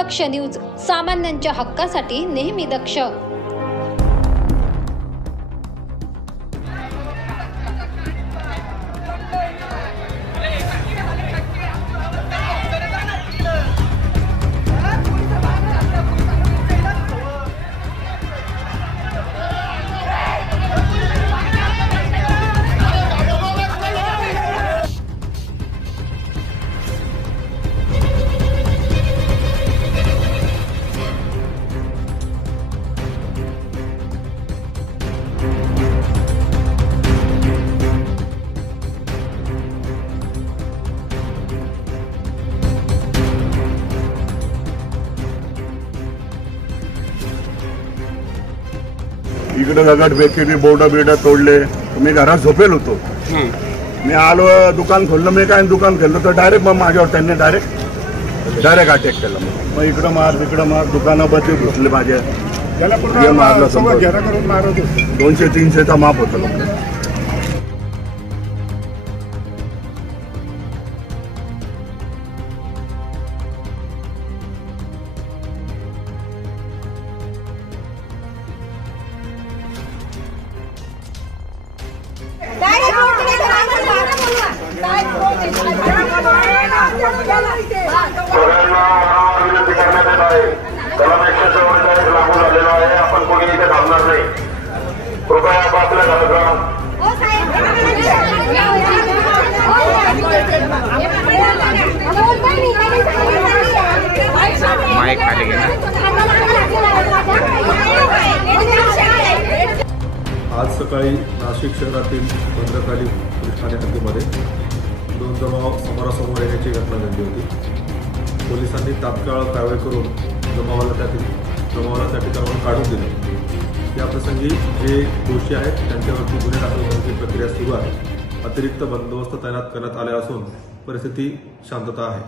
दक्ष news, सामान्यांच्या हक्कासाठी नेहमी दक्ष। इकडे दगड बेकरी बोर्ड तोडले। मी घरात झोपेल होतो। मी आलो, दुकान खोललं। मी काय दुकान खोललं तर डायरेक्ट मग माझ्यावर त्यांनी डायरेक्ट अटॅक केला। मग इकडं मार तिकडं मार, दुकानं बदली घुसले माझ्या, मारलं 200-300चा माप होता। आज सकाळी नाशिक शहरातील भद्रकाली पोलीस ठाणे हद्दीमध्ये 2 जमाव समोरासमोर येण्याची घटना घडली होती। पोलिसांनी तात्काळ कारवाई करून जमावाला त्या ठिकाणावरून काढून दिलं। याप्रसंगी जे दोषी आहेत त्यांच्यावरती गुन्हे दाखल करण्याची प्रक्रिया सुरू आहे। अतिरिक्त बंदोबस्त तैनात करण्यात आले असून परिस्थिती शांतता आहे।